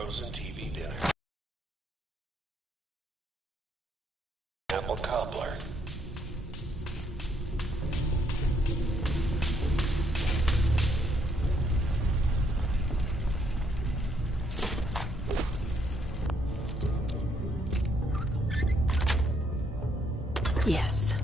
frozen TV dinner. Apple cobbler. Yes.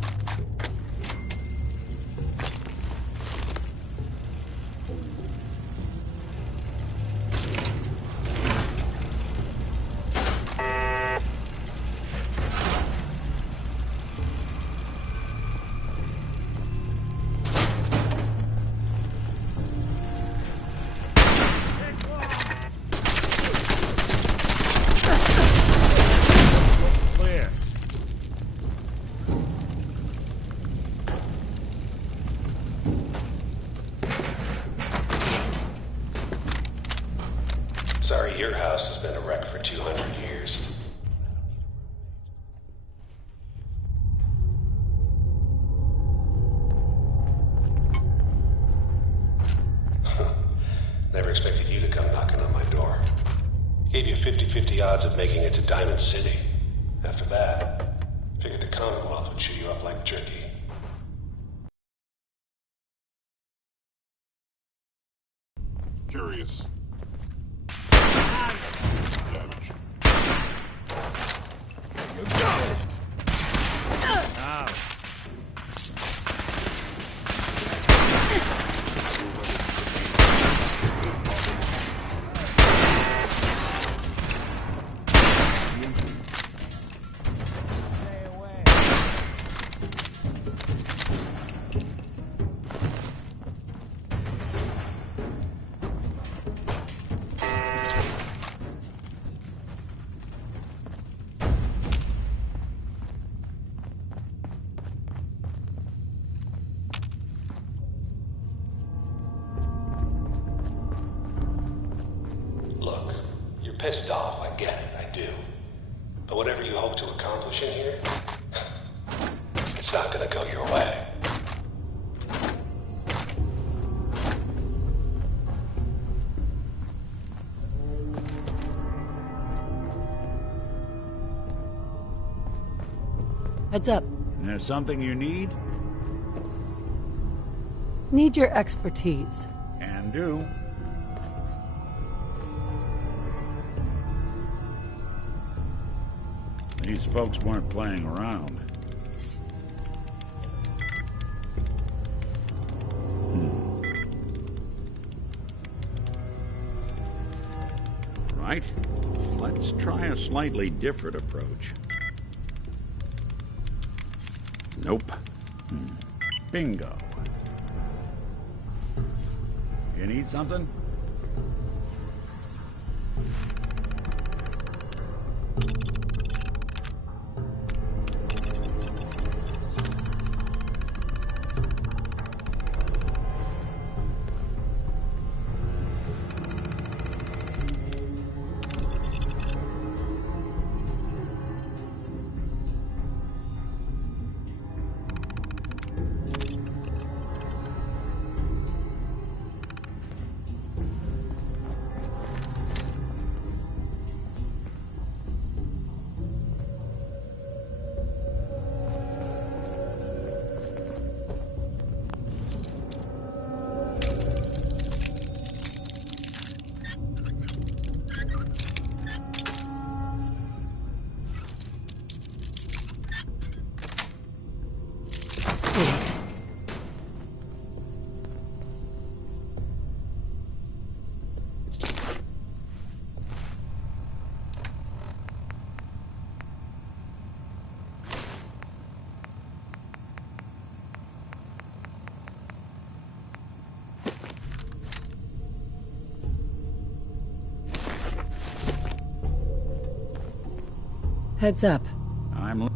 Sorry, your house has been a wreck for 200 years. Never expected you to come knocking on my door. Gave you 50-50 odds of making it to Diamond City. After that, figured the Commonwealth would chew you up like jerky. Curious. Damage. You got it. Now. Look, you're pissed off, I get it, I do. But whatever you hope to accomplish in here, it's not gonna go your way. Heads up. There's something you need? Need your expertise. Can do. These folks weren't playing around. Right. Let's try a slightly different approach. Nope. Bingo. You need something? Sweet. Heads up. I'm...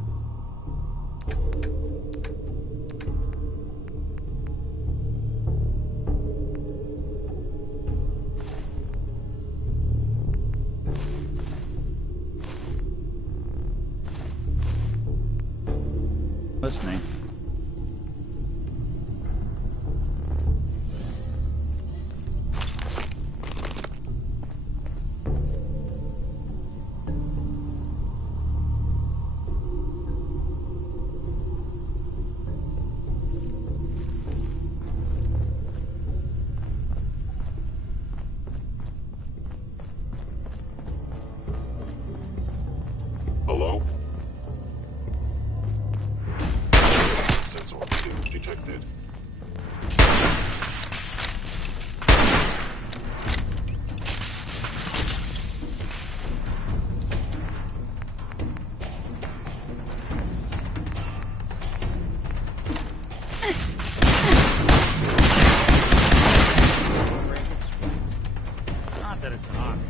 listening. Not that it's an option.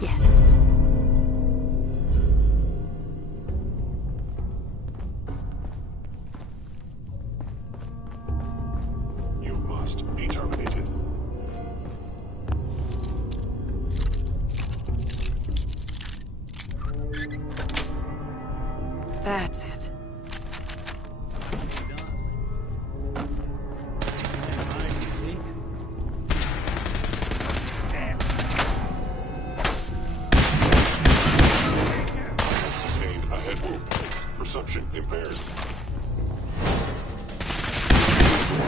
Yes. You must be terminated. That's it. Sustained a head wound. Perception impaired.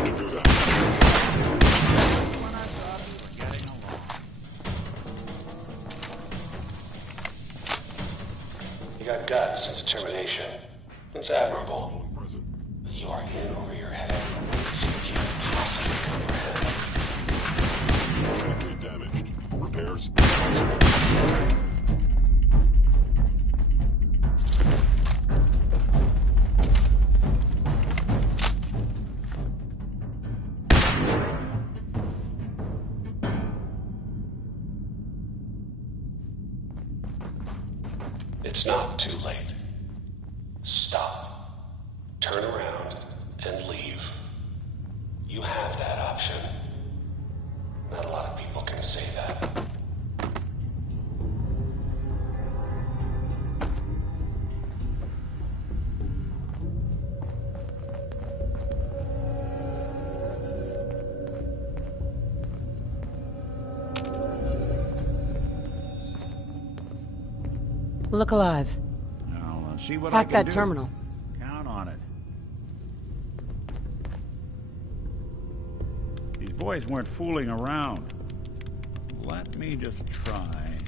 To do that. You got guts and determination. It's admirable. You are in over your head in ways you can't possibly comprehend. Critically damaged. Repairs impossible. It's not too late. Stop. Turn around and leave. You have that option. Not a lot of people can say that. Look alive. I'll see what Hack I can that do. terminal. Count on it. These boys weren't fooling around. Let me just try.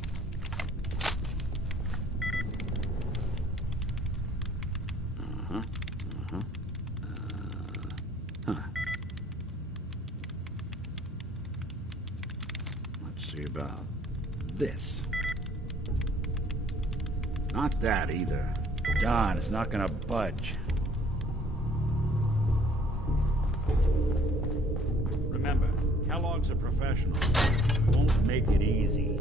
Let's see about this. Not that either. Don is not gonna budge. Remember, Kellogg's a professional. Won't make it easy.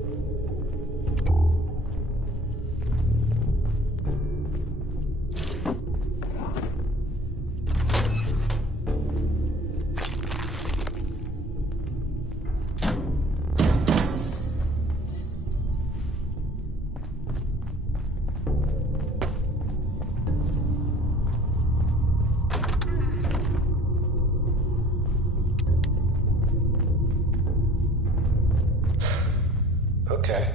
Okay.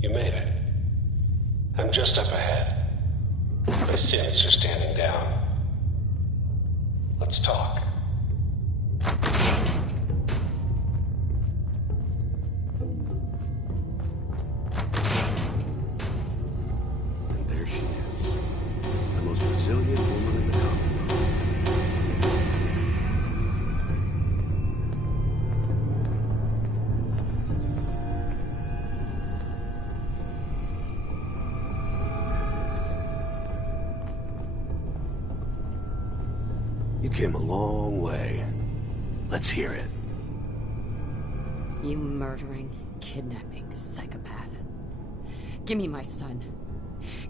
You made it. I'm just up ahead. My sins are standing down. Let's talk. And there she is. The most resilient woman in the continent. You came a long way. Let's hear it. You murdering, kidnapping psychopath. Give me my son.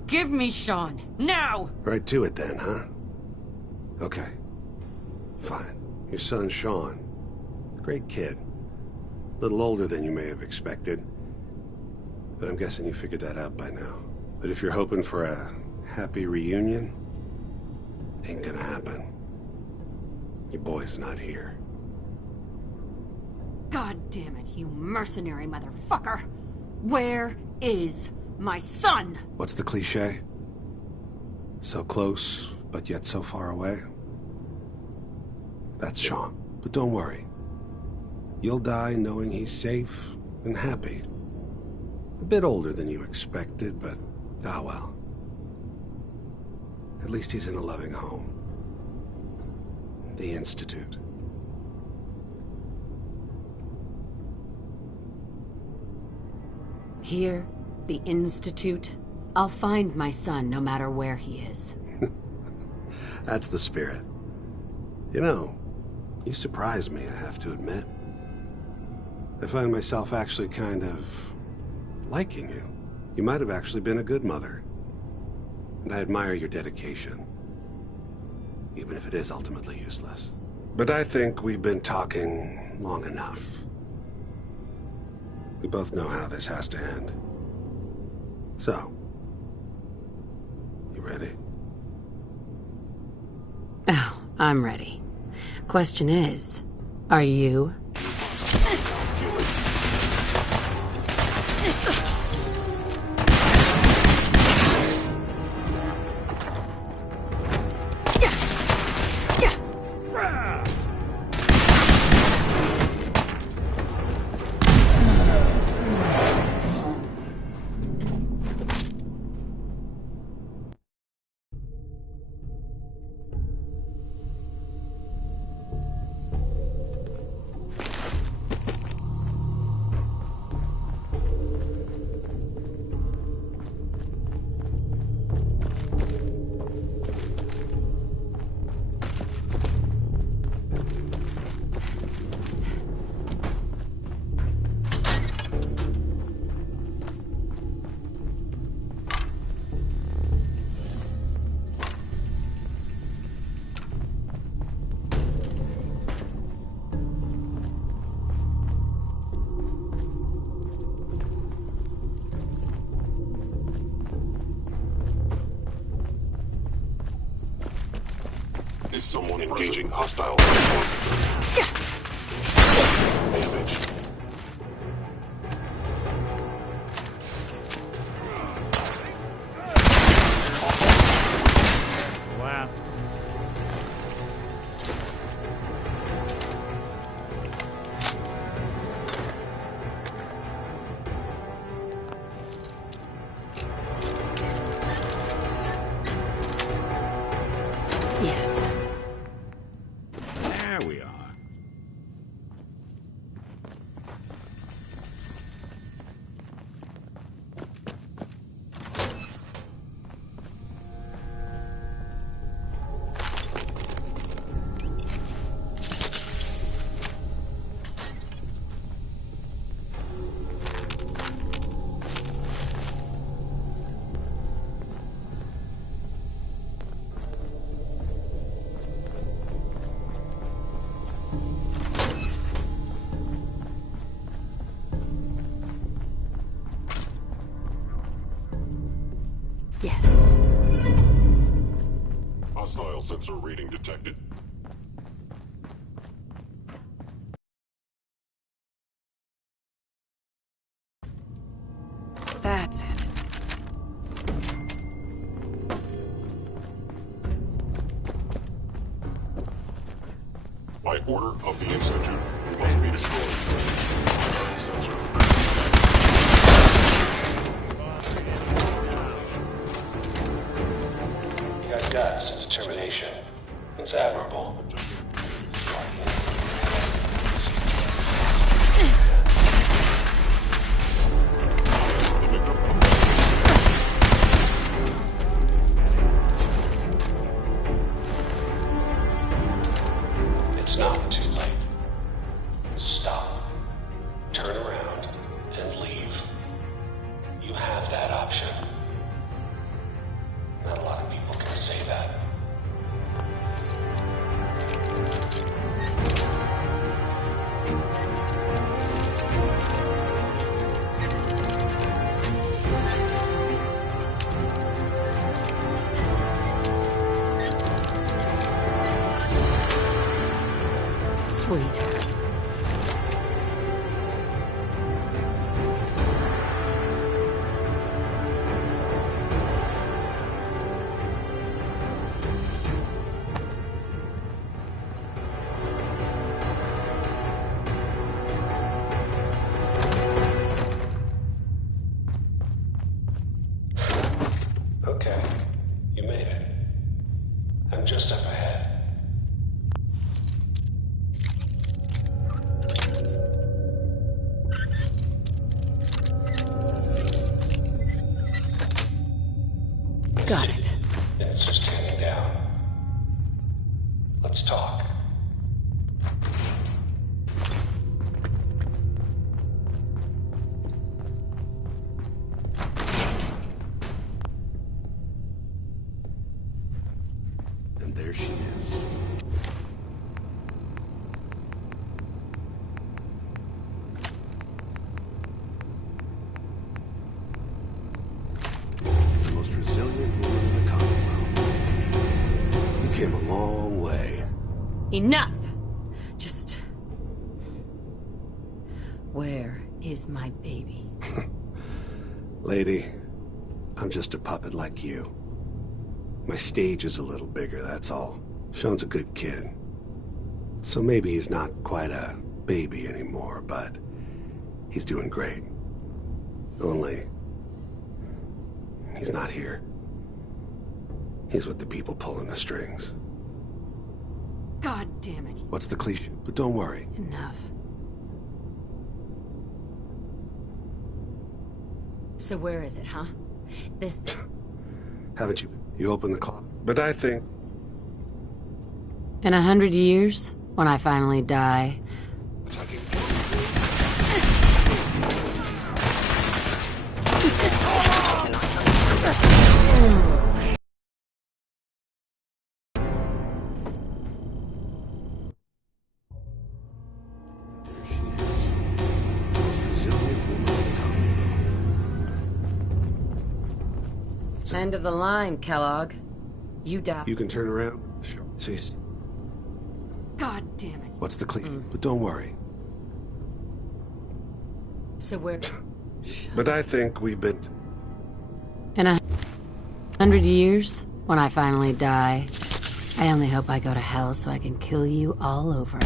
Give me Sean. Now! Right to it then, huh? Okay. Fine. Your son, Sean. Great kid. A little older than you may have expected. But I'm guessing you figured that out by now. But if you're hoping for a happy reunion, ain't gonna happen. Your boy's not here. God damn it, you mercenary motherfucker! Where is my son? What's the cliche? So close, but yet so far away? That's Sean. But don't worry. You'll die knowing he's safe and happy. A bit older than you expected, but ah well. At least he's in a loving home. The Institute. Here, the Institute. I'll find my son no matter where he is. That's the spirit. You know, you surprise me, I have to admit. I find myself actually kind of liking you. You might have actually been a good mother. And I admire your dedication. Even if it is ultimately useless. But I think we've been talking long enough. We both know how this has to end. So, you ready? Oh, I'm ready. Question is, are you? Is someone engaging hostile? Damage. Blast. Yes. There we are. Yes. Hostile sensor reading detected. That's it. By order of the Institute, it must be destroyed. Sensor. You got guts and determination. It's admirable. It's not too late. Stop. Turn around and leave. You have that option. option. Not a lot of people can say that. Sweet. Okay, you made it. I'm just up ahead. Got it. It's just hanging down. Let's talk. And there she is. The most resilient woman in the Commonwealth. You came a long way. Enough! Just... Where is my baby? Lady, I'm just a puppet like you. My stage is a little bigger, that's all. Sean's a good kid. So maybe he's not quite a baby anymore, but he's doing great. Only, he's not here. He's with the people pulling the strings. God damn it. What's the cliche? But don't worry. Enough. So where is it, huh? This... Haven't you? You opened the closet. But I think... In 100 years, when I finally die... There she is. The most resilient woman in the Commonwealth. End of the line, Kellogg. You die. You can turn around? Sure. See, God damn it. what's the cliche? But don't worry. So where... But I think we've been... In 100 years, when I finally die, I only hope I go to hell so I can kill you all over.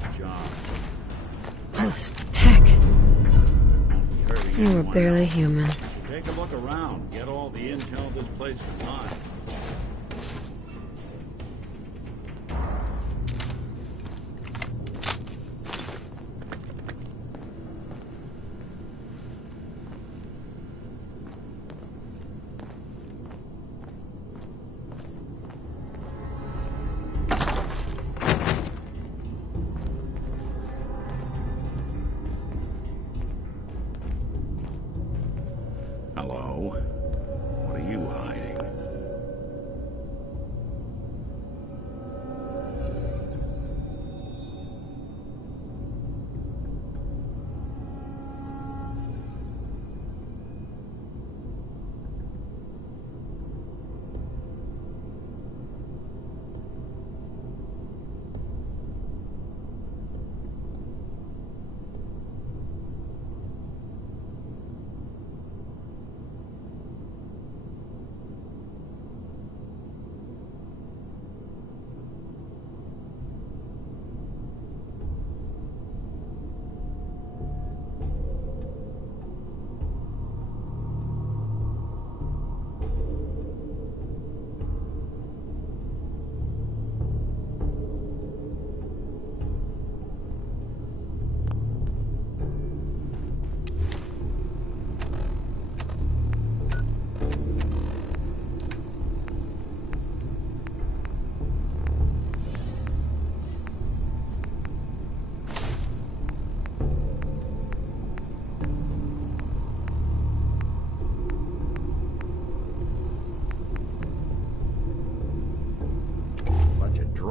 Good job. All this tech. You heard it. You were barely human. Take a look around. Get all the intel this place can find. Hello? What are you hiding?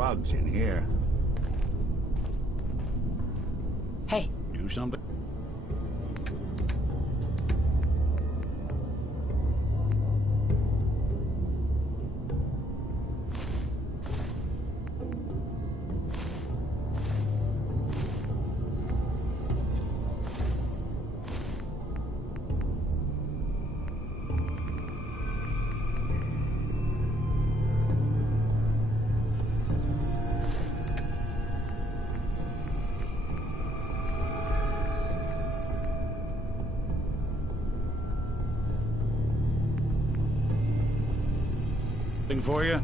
drugs in here. Hey, Do something? Thing for you?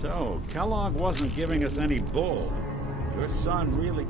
So, Kellogg wasn't giving us any bull. Your son really...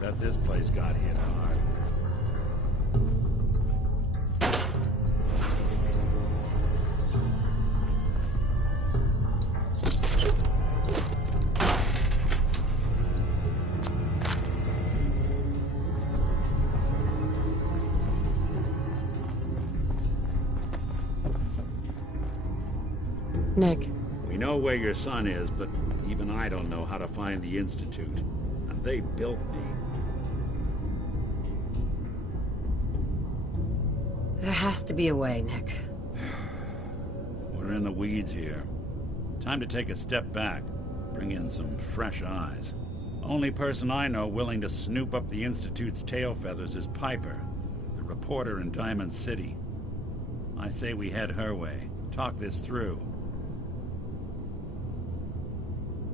Bet this place got hit hard. Nick. We know where your son is, but even I don't know how to find the Institute. And they built me. There has to be a way, Nick. We're in the weeds here. Time to take a step back. Bring in some fresh eyes. Only person I know willing to snoop up the Institute's tail feathers is Piper, the reporter in Diamond City. I say we head her way. Talk this through.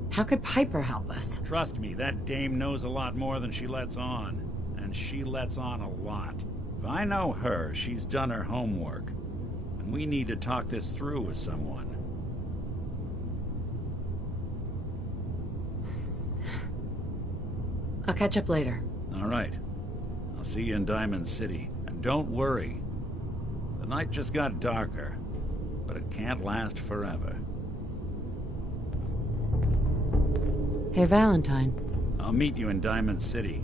How could Piper help us? Trust me, that dame knows a lot more than she lets on. And she lets on a lot. If I know her, she's done her homework. And we need to talk this through with someone. I'll catch up later. All right. I'll see you in Diamond City. And don't worry. The night just got darker. But it can't last forever. Hey, Valentine. I'll meet you in Diamond City.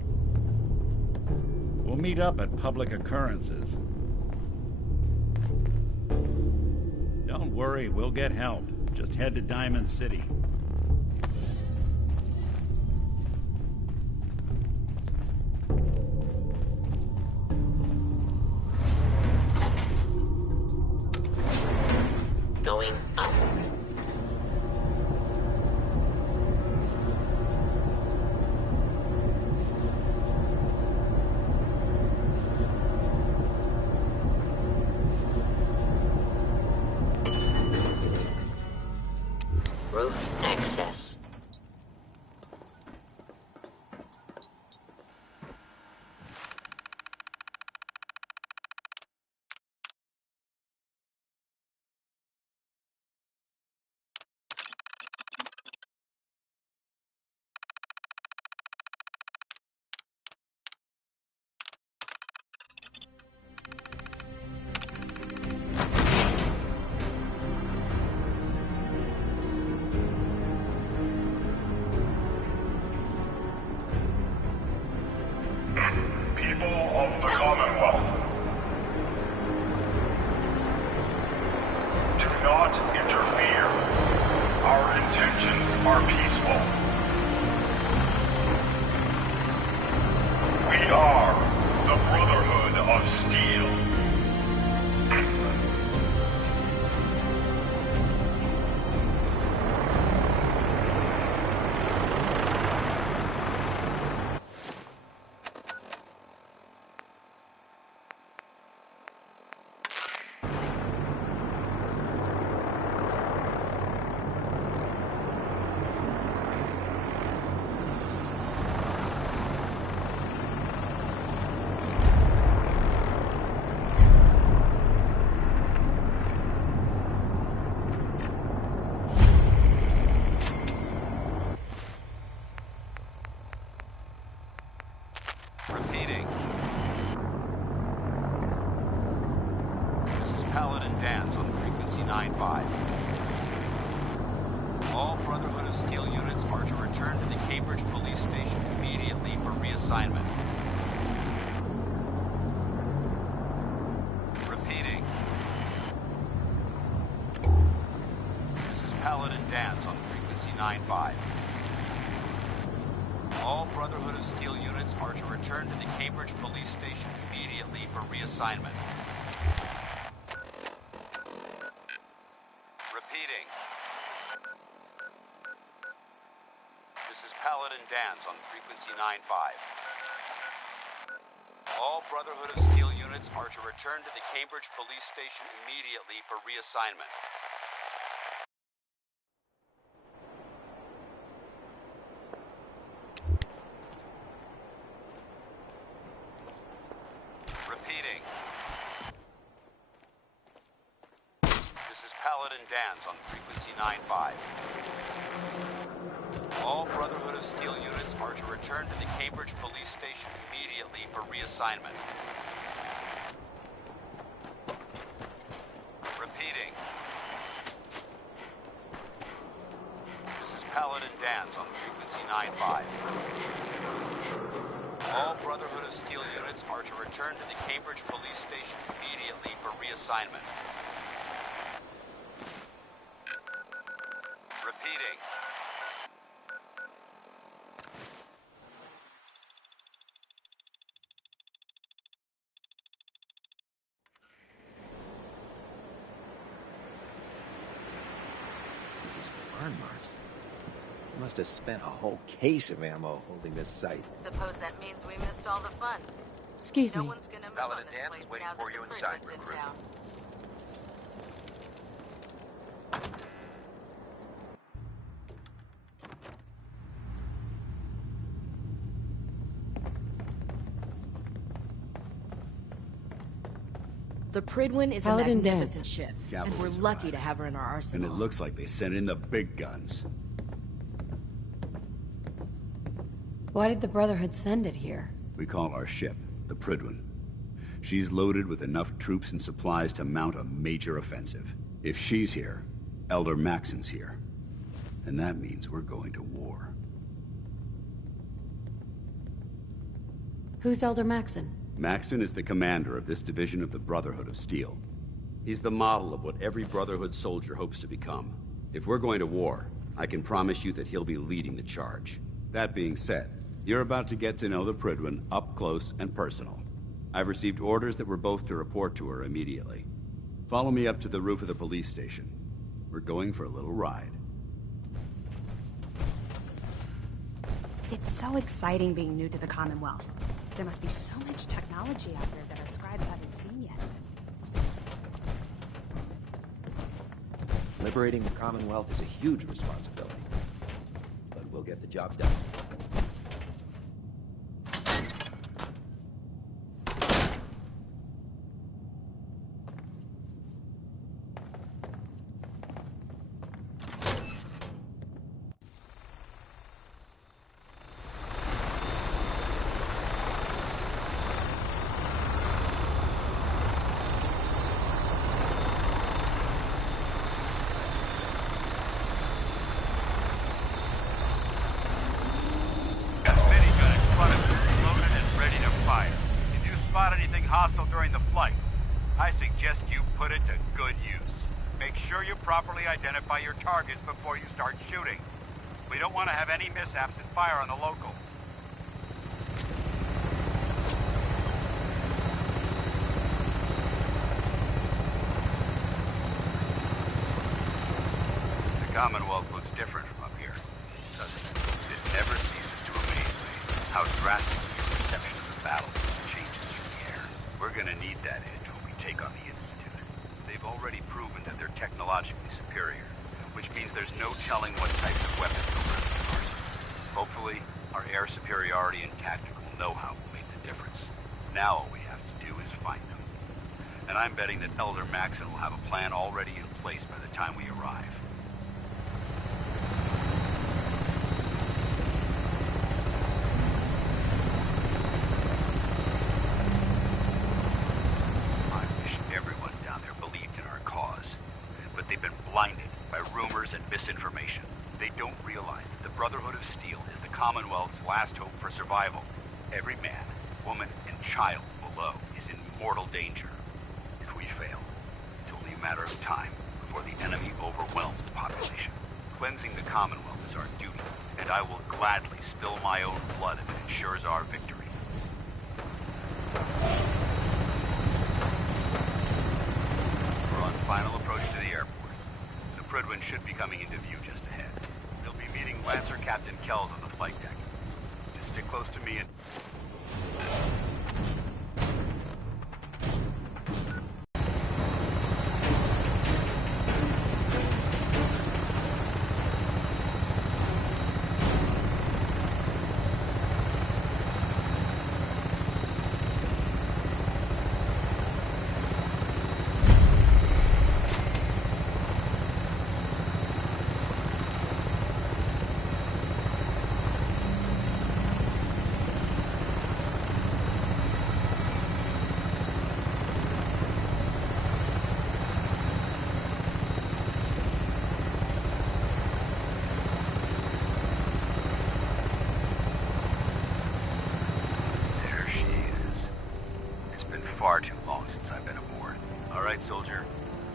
We'll meet up at public occurrences. Don't worry, we'll get help. Just head to Diamond City. Going up. Roof access. not interfere. Our intentions are peaceful. We are the Brotherhood of Steel. Repeating. This is Paladin Danz on frequency 9-5. All Brotherhood of Steel units are to return to the Cambridge Police Station immediately for reassignment. Repeating. This is Paladin Danz on frequency 9-5. All Brotherhood of Steel units are to return to the Cambridge Police Station immediately for reassignment. Repeating. This is Paladin Danz on frequency 9-5. All Brotherhood of Steel units are to return to the Cambridge Police Station immediately for reassignment. Repeating. This is Paladin Danz on frequency 9-5. All Brotherhood of Steel units are to return to the Cambridge Police Station immediately for reassignment. Repeating. This is Paladin Danz on frequency 9-5. All Brotherhood of Steel units are to return to the Cambridge Police Station immediately for reassignment. Repeating. These burn marks. Must have spent a whole case of ammo holding this site. Suppose that means we missed all the fun. Excuse No me. one's gonna move Paladin on this Danz place is waiting now for that you the inside, Pridman's in recruit. town. The Pridwin is Paladin a magnificent Danz. ship, and Cavalry's we're lucky arrived. to have her in our And arsenal. it looks like they sent in the big guns. Why did the Brotherhood send it here? We call our ship the Pridwin. She's loaded with enough troops and supplies to mount a major offensive. If she's here, Elder Maxon's here. And that means we're going to war. Who's Elder Maxon? Maxon is the commander of this division of the Brotherhood of Steel. He's the model of what every Brotherhood soldier hopes to become. If we're going to war, I can promise you that he'll be leading the charge. That being said, you're about to get to know the Pridwin up close and personal. I've received orders that we're both to report to her immediately. Follow me up to the roof of the police station. We're going for a little ride. It's so exciting being new to the Commonwealth. There must be so much technology out there that our scribes haven't seen yet. Liberating the Commonwealth is a huge responsibility. But we'll get the job done. Minigun in front of you, loaded and ready to fire. If you spot anything hostile during the flight, I suggest you put it to good use. Make sure you properly identify your targets before you start shooting. We don't want to have any mishaps and fire on the locals. The Commonwealth looks different from up here, doesn't it? It never ceases to amaze me how drastically your perception of the battle changes through the air. We're gonna need that edge when we take on the Institute. They've already proven that they're technologically superior, which means there's no telling what types of weapons they'll run in the arsenal. Hopefully, our air superiority and tactical know-how will make the difference. Now all we have to do is find them. And I'm betting that Elder Maxson will have a plan already in place by the time we arrive. I wish everyone down there believed in our cause, but they've been blinded by rumors and misinformation. They don't realize that the Brotherhood of Steel is the Commonwealth's last hope for survival. Every man, woman, and child below is in mortal danger. If we fail, it's only a matter of time before the enemy overwhelms the population. Cleansing the Commonwealth is our duty, and I will gladly spill my own blood if it ensures our victory. We're on final approach to the airport. The Prydwen should be coming into view just ahead. They'll be meeting Lancer Captain Kells on the flight deck. Just stick close to me and... Far too long since I've been aboard. All right, soldier.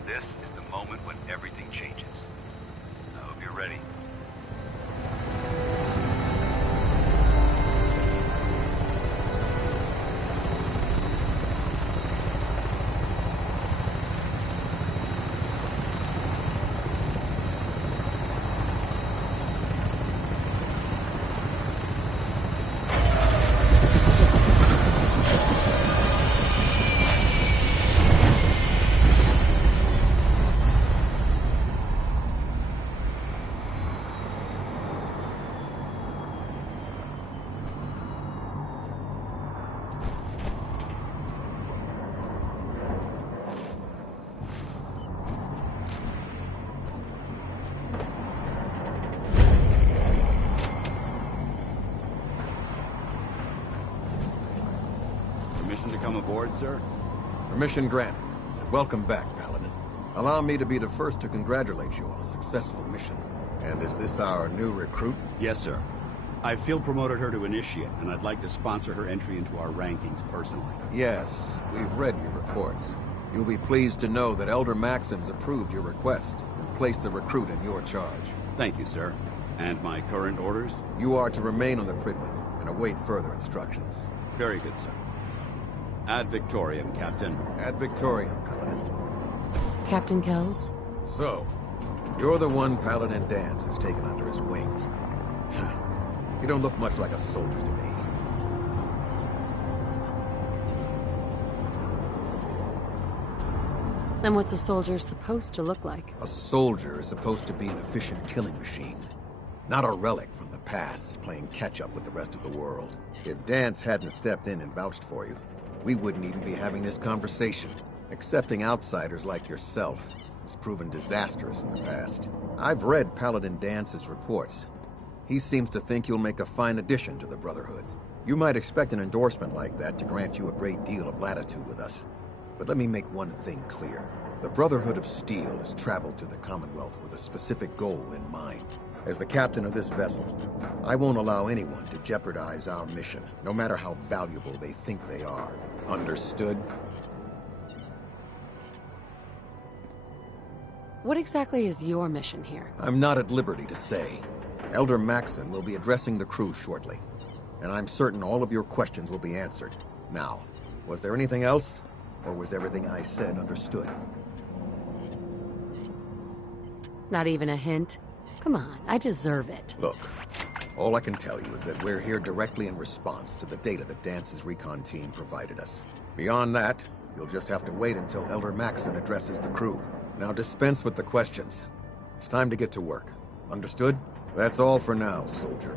This is the moment when everything changes. I hope you're ready. To come aboard, sir? Permission granted. Welcome back, Paladin. Allow me to be the first to congratulate you on a successful mission. And is this our new recruit? Yes, sir. I field promoted her to Initiate, and I'd like to sponsor her entry into our rankings personally. Yes, we've read your reports. You'll be pleased to know that Elder Maxson's approved your request and placed the recruit in your charge. Thank you, sir. And my current orders? You are to remain on the Prydwen and await further instructions. Very good, sir. Ad Victoriam, Captain. Ad Victoriam, Paladin. Captain Kells? So, you're the one Paladin Danse has taken under his wing. You don't look much like a soldier to me. Then what's a soldier supposed to look like? A soldier is supposed to be an efficient killing machine. Not a relic from the past playing catch-up with the rest of the world. If Danse hadn't stepped in and vouched for you, we wouldn't even be having this conversation. Accepting outsiders like yourself has proven disastrous in the past. I've read Paladin Dance's reports. He seems to think you'll make a fine addition to the Brotherhood. You might expect an endorsement like that to grant you a great deal of latitude with us. But let me make one thing clear. The Brotherhood of Steel has traveled to the Commonwealth with a specific goal in mind. As the captain of this vessel, I won't allow anyone to jeopardize our mission, no matter how valuable they think they are. Understood? What exactly is your mission here? I'm not at liberty to say. Elder Maxson will be addressing the crew shortly, and I'm certain all of your questions will be answered. Now, was there anything else, or was everything I said understood? Not even a hint? Come on, I deserve it. Look, all I can tell you is that we're here directly in response to the data that Dance's recon team provided us. Beyond that, you'll just have to wait until Elder Maxson addresses the crew. Now dispense with the questions. It's time to get to work. Understood? That's all for now, soldier.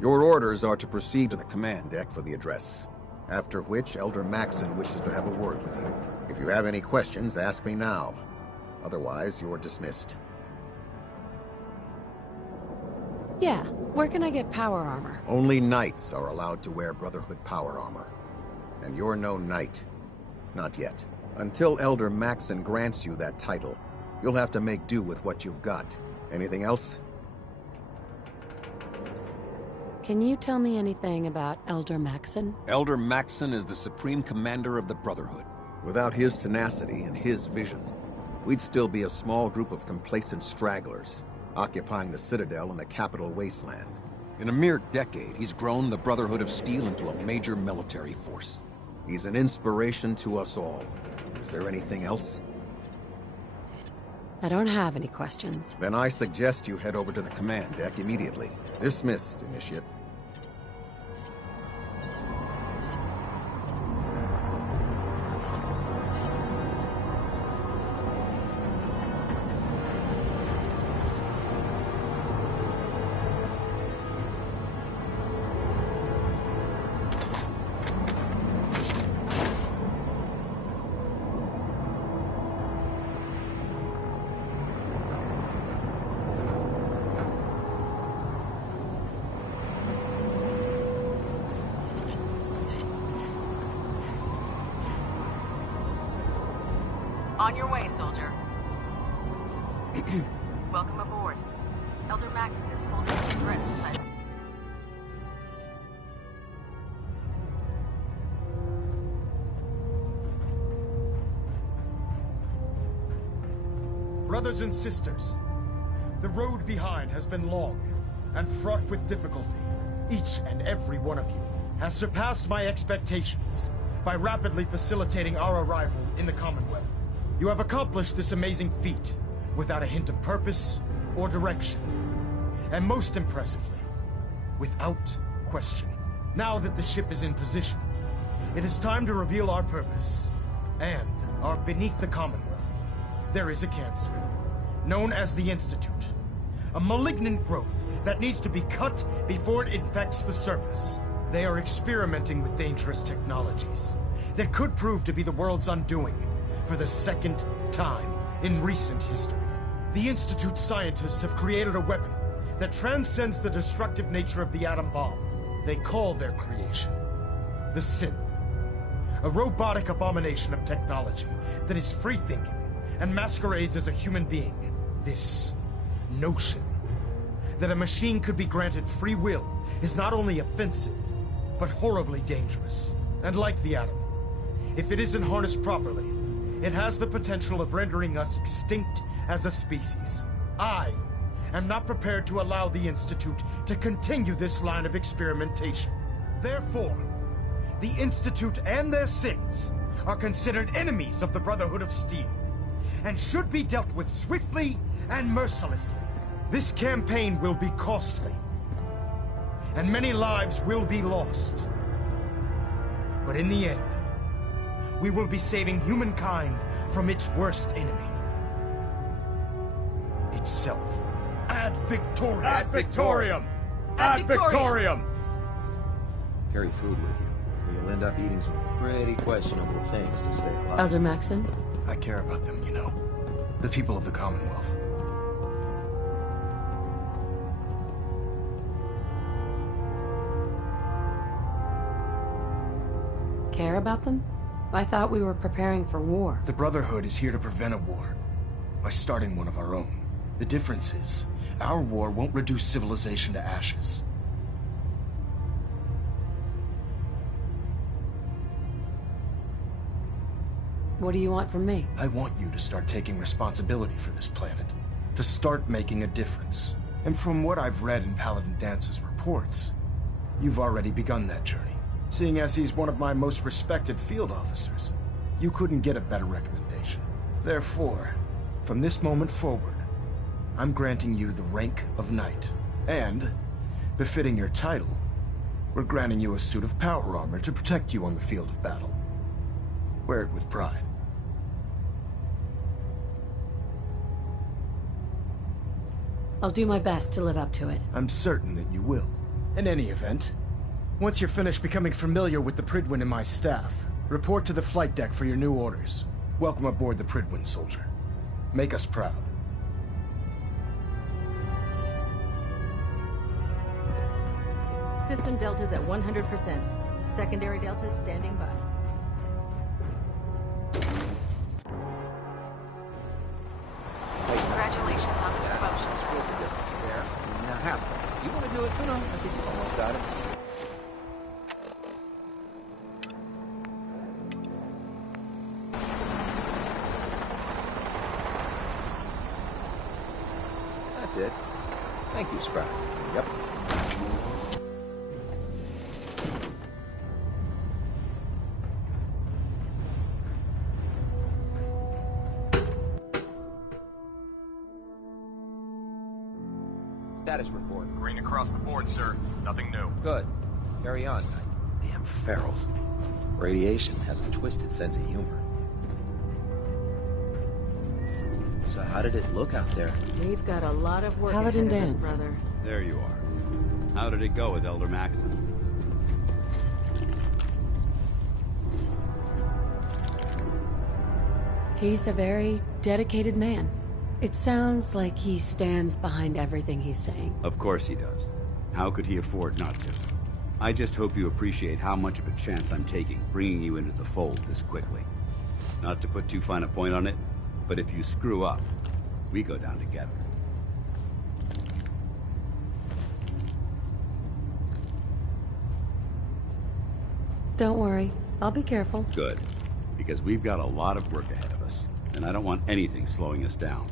Your orders are to proceed to the command deck for the address. After which, Elder Maxson wishes to have a word with you. If you have any questions, ask me now. Otherwise, you're dismissed. Yeah, where can I get power armor? Only knights are allowed to wear Brotherhood power armor. And you're no knight. Not yet. Until Elder Maxson grants you that title, you'll have to make do with what you've got. Anything else? Can you tell me anything about Elder Maxson? Elder Maxson is the Supreme Commander of the Brotherhood. Without his tenacity and his vision, we'd still be a small group of complacent stragglers, occupying the Citadel in the capital wasteland. In a mere decade, he's grown the Brotherhood of Steel into a major military force. He's an inspiration to us all. Is there anything else? I don't have any questions. Then I suggest you head over to the command deck immediately. Dismissed, Initiate. On your way, soldier. Welcome aboard. Elder Maxson is holding his address inside. Brothers and sisters, the road behind has been long and fraught with difficulty. Each and every one of you has surpassed my expectations by rapidly facilitating our arrival in the Commonwealth. You have accomplished this amazing feat without a hint of purpose or direction. And most impressively, without question. Now that the ship is in position, it is time to reveal our purpose. And beneath the Commonwealth, there is a cancer, known as the Institute. A malignant growth that needs to be cut before it infects the surface. They are experimenting with dangerous technologies that could prove to be the world's undoing for the second time in recent history. The Institute's scientists have created a weapon that transcends the destructive nature of the atom bomb. They call their creation the Synth. A robotic abomination of technology that is free-thinking and masquerades as a human being. This notion that a machine could be granted free will is not only offensive, but horribly dangerous. And like the atom, if it isn't harnessed properly, it has the potential of rendering us extinct as a species. I am not prepared to allow the Institute to continue this line of experimentation. Therefore, the Institute and their synths are considered enemies of the Brotherhood of Steel, and should be dealt with swiftly and mercilessly. This campaign will be costly, and many lives will be lost. But in the end, we will be saving humankind from its worst enemy. Itself. Ad Victoriam! Ad Victoriam! Ad Victoriam! Carry food with you, or you'll end up eating some pretty questionable things to stay alive. Elder Maxson? I care about them, you know. The people of the Commonwealth. Care about them? I thought we were preparing for war. The Brotherhood is here to prevent a war by starting one of our own. The difference is, our war won't reduce civilization to ashes. What do you want from me? I want you to start taking responsibility for this planet. To start making a difference. And from what I've read in Paladin Dance's reports, you've already begun that journey. Seeing as he's one of my most respected field officers, you couldn't get a better recommendation. Therefore, from this moment forward, I'm granting you the rank of Knight. And, befitting your title, we're granting you a suit of power armor to protect you on the field of battle. Wear it with pride. I'll do my best to live up to it. I'm certain that you will. In any event, once you're finished becoming familiar with the Prydwen and my staff, report to the flight deck for your new orders. Welcome aboard the Prydwen, soldier. Make us proud. System deltas at 100%. Secondary deltas standing by. Congratulations on the promotion. There. Now, Haskell, you want to do it? You know, I think you've almost got it. That's it. Thank you, Sprout. Yep. Status report. Green across the board, sir. Nothing new. Good. Carry on. Damn ferals. Radiation has a twisted sense of humor. So how did it look out there? We've got a lot of work Paladin ahead of us, Dance. brother. There you are. How did it go with Elder Maxon? He's a very dedicated man. It sounds like he stands behind everything he's saying. Of course he does. How could he afford not to? I just hope you appreciate how much of a chance I'm taking, bringing you into the fold this quickly. Not to put too fine a point on it, but if you screw up, we go down together. Don't worry, I'll be careful. Good, because we've got a lot of work ahead of us, and I don't want anything slowing us down.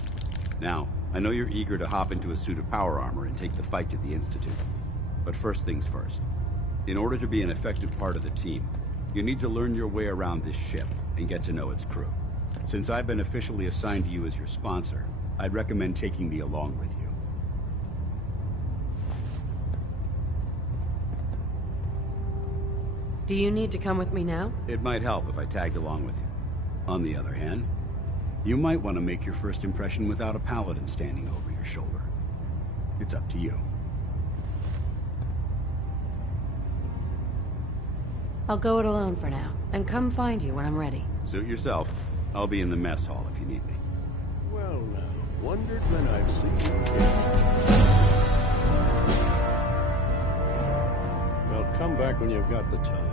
Now, I know you're eager to hop into a suit of power armor and take the fight to the Institute. But first things first. In order to be an effective part of the team, you need to learn your way around this ship and get to know its crew. Since I've been officially assigned to you as your sponsor, I'd recommend taking me along with you. Do you need to come with me now? It might help if I tagged along with you. On the other hand, you might want to make your first impression without a paladin standing over your shoulder. It's up to you. I'll go it alone for now, and come find you when I'm ready. Suit yourself. I'll be in the mess hall if you need me. Well, now, wondered when I'd see you again. Well, come back when you've got the time.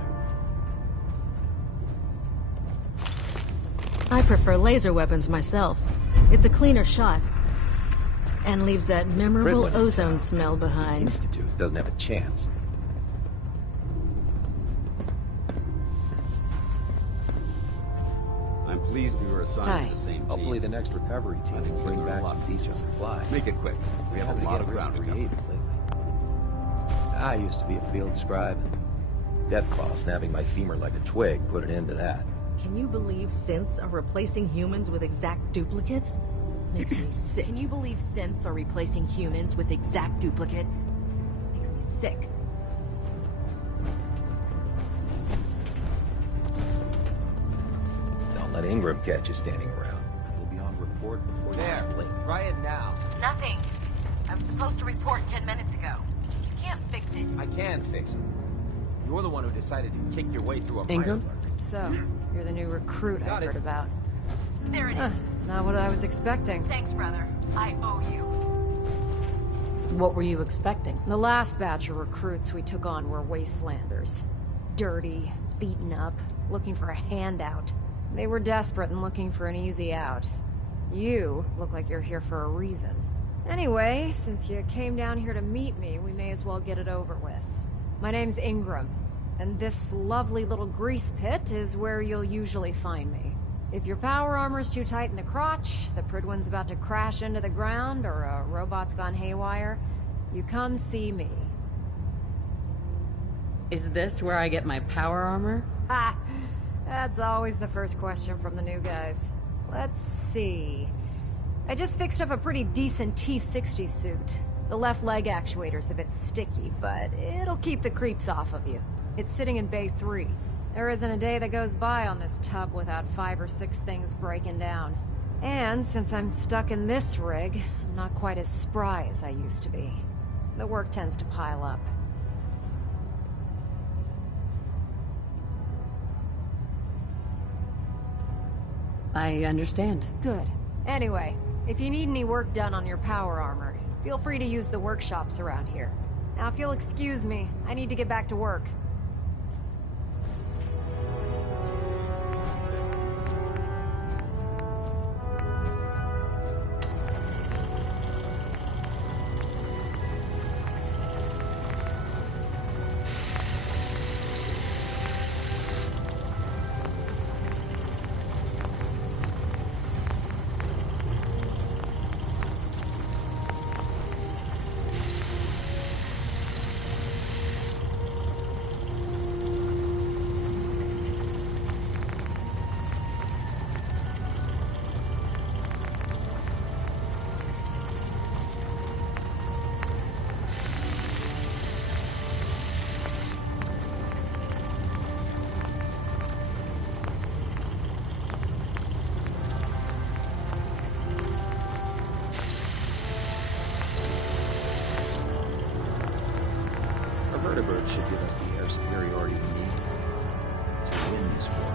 I prefer laser weapons myself. It's a cleaner shot. And leaves that memorable Prydwen ozone smell behind. Institute doesn't have a chance. I'm pleased we were assigned to the same team. Hopefully the next recovery team will bring back some decent supplies. Make it quick. We have a lot of ground to cover. I used to be a field scribe. Deathclaw snapping my femur like a twig put an end to that. Can you believe synths are replacing humans with exact duplicates? Makes me sick. Can you believe synths are replacing humans with exact duplicates? Makes me sick. Don't let Ingram catch you standing around. You'll be on report before There, try it now. Nothing. I was supposed to report 10 minutes ago. You can't fix it. I can fix it. You're the one who decided to kick your way through a Ingram? fire. So, you're the new recruit I heard about. There it is. Not what I was expecting. Thanks, brother. I owe you. What were you expecting? The last batch of recruits we took on were wastelanders. Dirty, beaten up, looking for a handout. They were desperate and looking for an easy out. You look like you're here for a reason. Anyway, since you came down here to meet me, we may as well get it over with. My name's Ingram, and this lovely little grease pit is where you'll usually find me. If your power armor's too tight in the crotch, the Prydwen's about to crash into the ground, or a robot's gone haywire, you come see me. Is this where I get my power armor? Ha! That's always the first question from the new guys. Let's see. I just fixed up a pretty decent T-60 suit. The left leg actuator's a bit sticky, but it'll keep the creeps off of you. It's sitting in Bay 3. There isn't a day that goes by on this tub without 5 or 6 things breaking down. And since I'm stuck in this rig, I'm not quite as spry as I used to be. The work tends to pile up. I understand. Good. Anyway, if you need any work done on your power armor, feel free to use the workshops around here. Now, if you'll excuse me, I need to get back to work. Vertibird should give us the air superiority we need to win this war.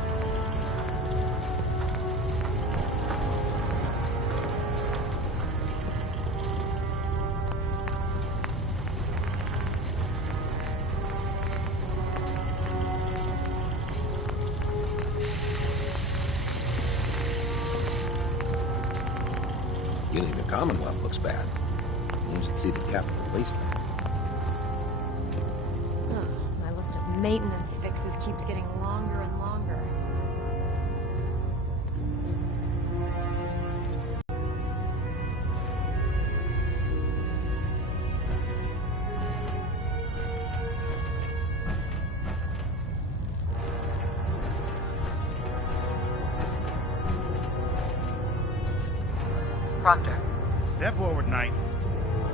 You think the Commonwealth looks bad? You should see the capital wasteland. Maintenance fixes keeps getting longer and longer. Proctor. Step forward, Knight.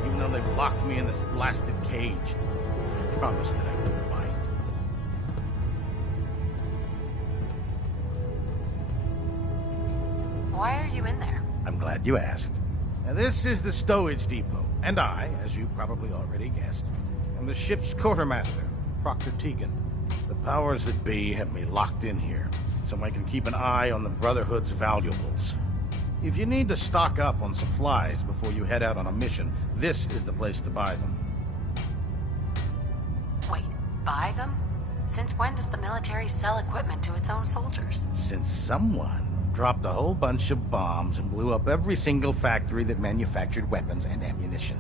Even though they've locked me in this blasted cage, I promised that I wouldn't bite. Why are you in there? I'm glad you asked. Now, this is the stowage depot, and I, as you probably already guessed, am the ship's quartermaster, Proctor Tegan. The powers that be have me locked in here, so I can keep an eye on the Brotherhood's valuables. If you need to stock up on supplies before you head out on a mission, this is the place to buy them. Wait, buy them? Since when does the military sell equipment to its own soldiers? Since someone dropped a whole bunch of bombs and blew up every single factory that manufactured weapons and ammunition.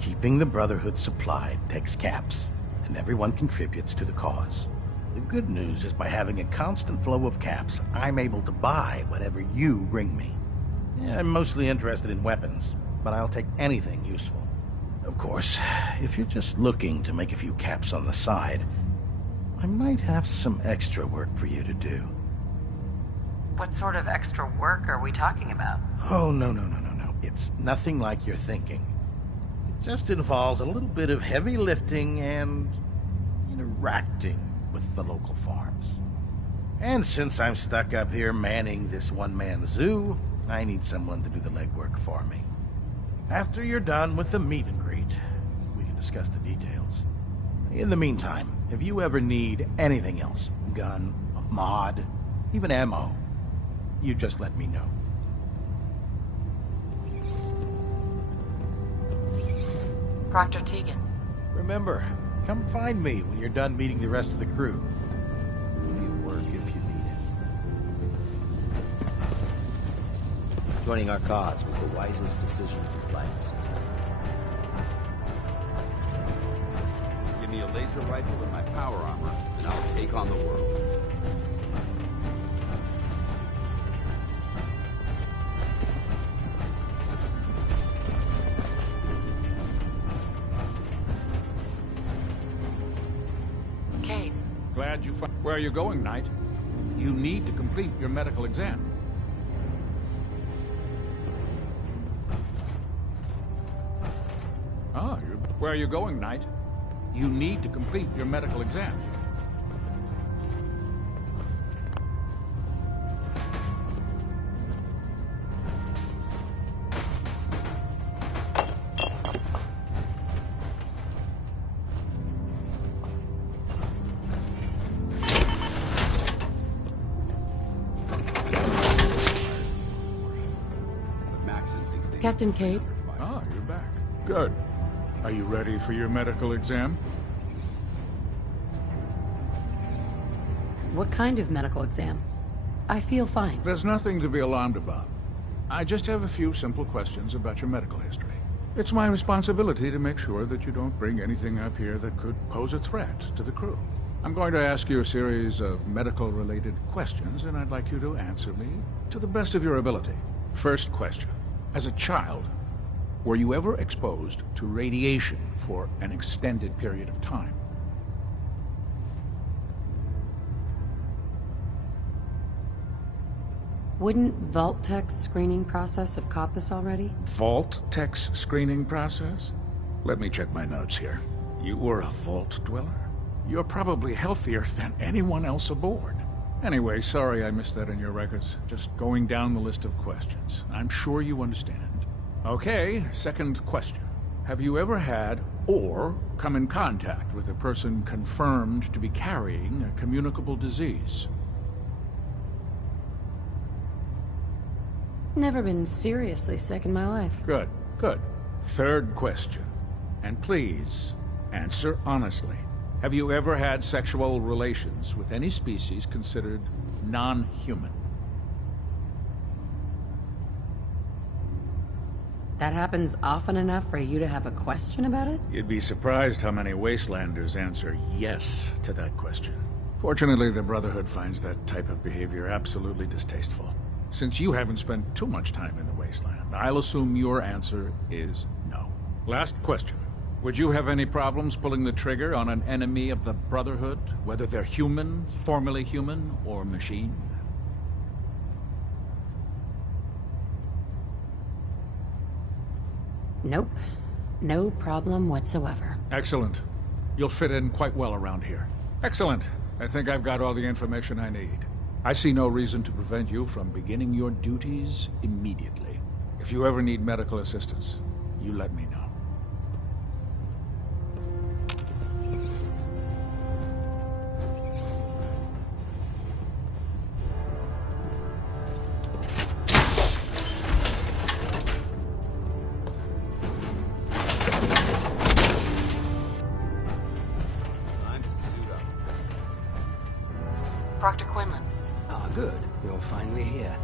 Keeping the Brotherhood supplied takes caps, and everyone contributes to the cause. The good news is by having a constant flow of caps, I'm able to buy whatever you bring me. Yeah, I'm mostly interested in weapons, but I'll take anything useful. Of course, if you're just looking to make a few caps on the side, I might have some extra work for you to do. What sort of extra work are we talking about? Oh, no. It's nothing like you're thinking. It just involves a little bit of heavy lifting and interacting with the local farms. And since I'm stuck up here manning this one-man zoo, I need someone to do the legwork for me. After you're done with the meet and greet, we can discuss the details. In the meantime, if you ever need anything else, gun, a mod, even ammo, you just let me know. Proctor Tegan. Remember, come find me when you're done meeting the rest of the crew. We'll need work if you need it. Joining our cause was the wisest decision of your life, Caesar. Give me a laser rifle and my power armor, and I'll take on the world. glad you found... Where are you going, Knight? You need to complete your medical exam. Where are you going, Knight? You need to complete your medical exam. Captain Cade? Ah, you're back. Good. Are you ready for your medical exam? What kind of medical exam? I feel fine. There's nothing to be alarmed about. I just have a few simple questions about your medical history. It's my responsibility to make sure that you don't bring anything up here that could pose a threat to the crew. I'm going to ask you a series of medical-related questions, and I'd like you to answer me to the best of your ability. First question. As a child, were you ever exposed to radiation for an extended period of time? Wouldn't Vault-Tech's screening process have caught this already? Vault-Tech's screening process? Let me check my notes here. You were a Vault Dweller? You're probably healthier than anyone else aboard. Anyway, sorry I missed that in your records. Just going down the list of questions. I'm sure you understand. Okay, second question. Have you ever had or come in contact with a person confirmed to be carrying a communicable disease? Never been seriously sick in my life. Good, good. Third question. And please, answer honestly. Have you ever had sexual relations with any species considered non-human? That happens often enough for you to have a question about it? You'd be surprised how many Wastelanders answer yes to that question. Fortunately, the Brotherhood finds that type of behavior absolutely distasteful. Since you haven't spent too much time in the Wasteland, I'll assume your answer is no. Last question. Would you have any problems pulling the trigger on an enemy of the Brotherhood, whether they're human, formerly human, or machine? Nope. No problem whatsoever. Excellent. You'll fit in quite well around here. Excellent. I think I've got all the information I need. I see no reason to prevent you from beginning your duties immediately. If you ever need medical assistance, you let me know. Proctor Quinlan. Ah, good. You're finally here.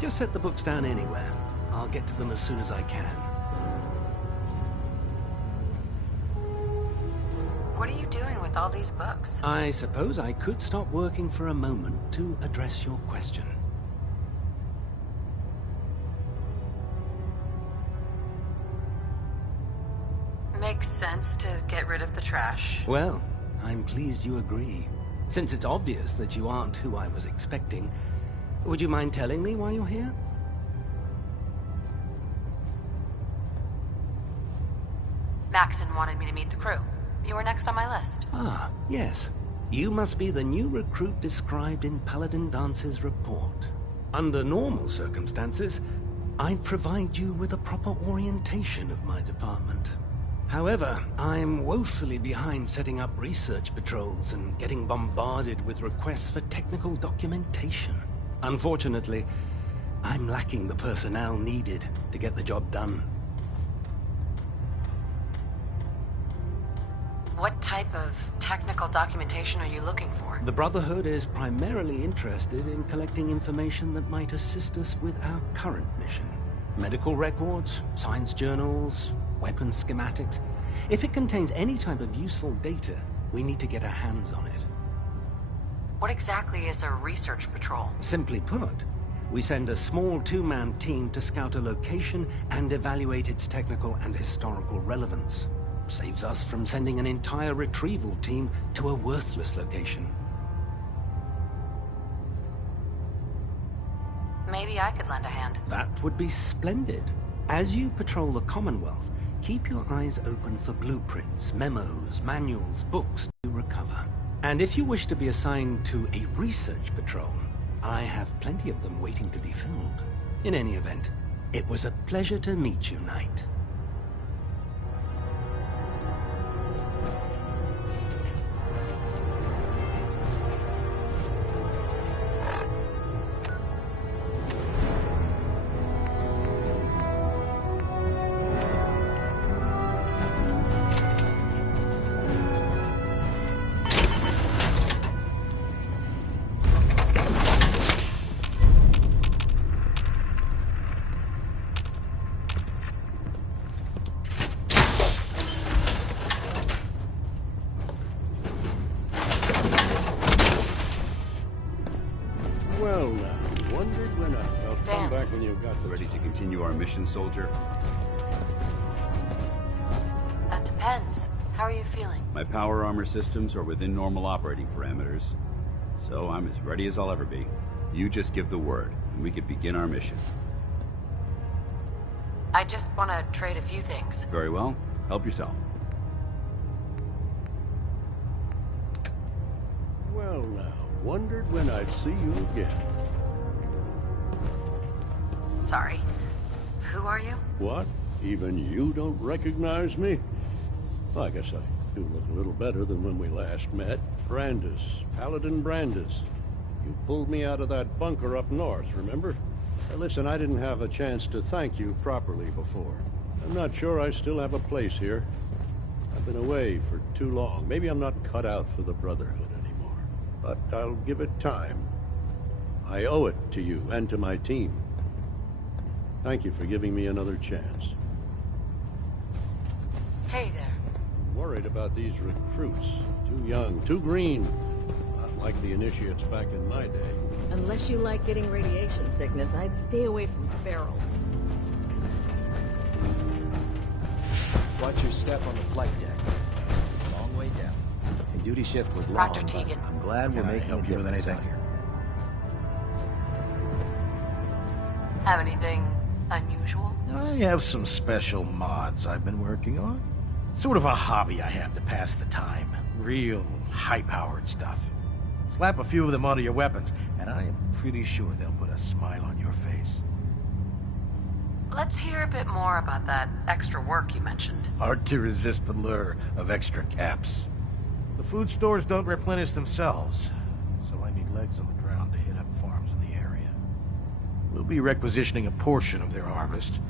Just set the books down anywhere. I'll get to them as soon as I can. What are you doing with all these books? I suppose I could stop working for a moment to address your question. Makes sense to get rid of the trash. Well, I'm pleased you agree. Since it's obvious that you aren't who I was expecting, would you mind telling me why you're here? Maxon wanted me to meet the crew. You were next on my list. Ah, yes. You must be the new recruit described in Paladin Dance's report. Under normal circumstances, I'd provide you with a proper orientation of my department. However, I'm woefully behind setting up research patrols and getting bombarded with requests for technical documentation. Unfortunately, I'm lacking the personnel needed to get the job done. What type of technical documentation are you looking for? The Brotherhood is primarily interested in collecting information that might assist us with our current mission. Medical records, science journals, weapons schematics. If it contains any type of useful data, we need to get our hands on it. What exactly is a research patrol? Simply put, we send a small two-man team to scout a location and evaluate its technical and historical relevance. Saves us from sending an entire retrieval team to a worthless location. maybe I could lend a hand. That would be splendid. As you patrol the Commonwealth, keep your eyes open for blueprints, memos, manuals, books to recover. And if you wish to be assigned to a research patrol, I have plenty of them waiting to be filled. In any event, it was a pleasure to meet you, Knight. Well, now, wondered when I'll come back when you got the... Ready to continue our mission, soldier? That depends. How are you feeling? My power armor systems are within normal operating parameters, so I'm as ready as I'll ever be. You just give the word, and we can begin our mission. I just want to trade a few things. Very well. Help yourself. Well, now, wondered when I'd see you again. Sorry. Who are you? What? Even you don't recognize me? I guess I do look a little better than when we last met. Brandis. Paladin Brandis. You pulled me out of that bunker up north, remember? Listen, I didn't have a chance to thank you properly before. I'm not sure I still have a place here. I've been away for too long. Maybe I'm not cut out for the Brotherhood anymore. But I'll give it time. I owe it to you and to my team. Thank you for giving me another chance. Hey there. I'm worried about these recruits. Too young, too green. Not like the initiates back in my day. Unless you like getting radiation sickness, I'd stay away from ferals. Watch your step on the flight deck. Long way down. The duty shift was long, Dr. Tegan. but I'm glad we're making a difference out here. Have anything unusual? I have some special mods I've been working on. Sort of a hobby I have to pass the time. Real high-powered stuff. Slap a few of them onto your weapons, and I am pretty sure they'll put a smile on your face. Let's hear a bit more about that extra work you mentioned. Hard to resist the lure of extra caps. The food stores don't replenish themselves, so I need legs on the ground to hit up farms in the area. We'll be requisitioning a portion of their harvest,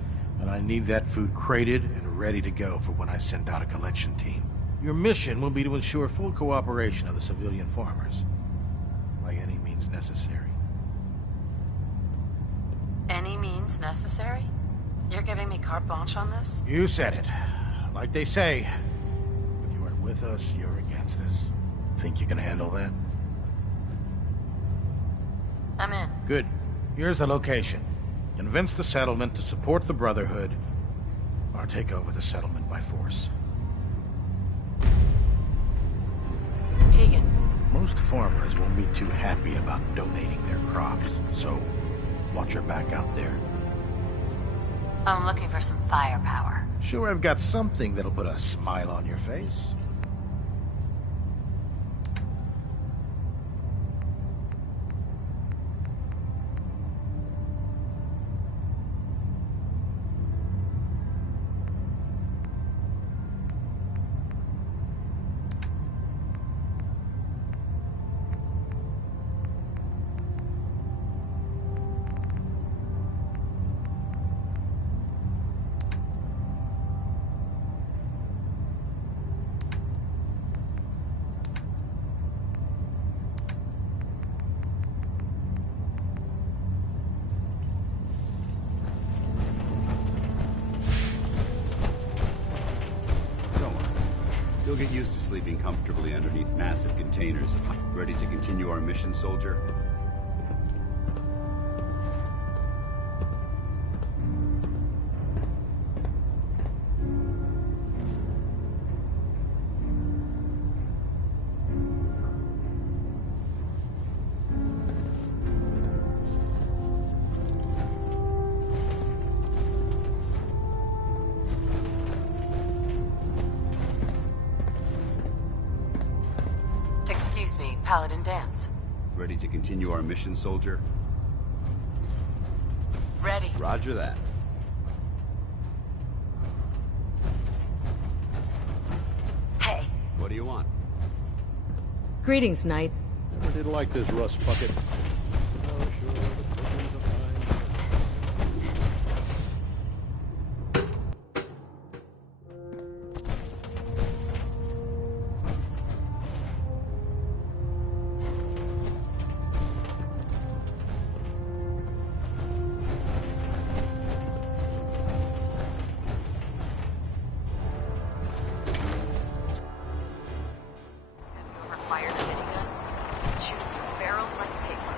and I need that food crated and ready to go for when I send out a collection team. Your mission will be to ensure full cooperation of the civilian farmers, by any means necessary. Any means necessary? You're giving me carte blanche on this? You said it. Like they say, if you aren't with us, you're against us. Think you can handle that? I'm in. Good. Here's the location. Convince the settlement to support the Brotherhood, or take over the settlement by force. Tegan. Most farmers won't be too happy about donating their crops, so watch your back out there. I'm looking for some firepower. Sure, I've got something that'll put a smile on your face. You'll get used to sleeping comfortably underneath massive containers. Ready to continue our mission, soldier? Excuse me, Paladin Dance. Ready to continue our mission, soldier? Ready. Roger that. Hey. What do you want? Greetings, Knight. Never did like this rust bucket. Fire the minigun. Shoots through barrels like paper.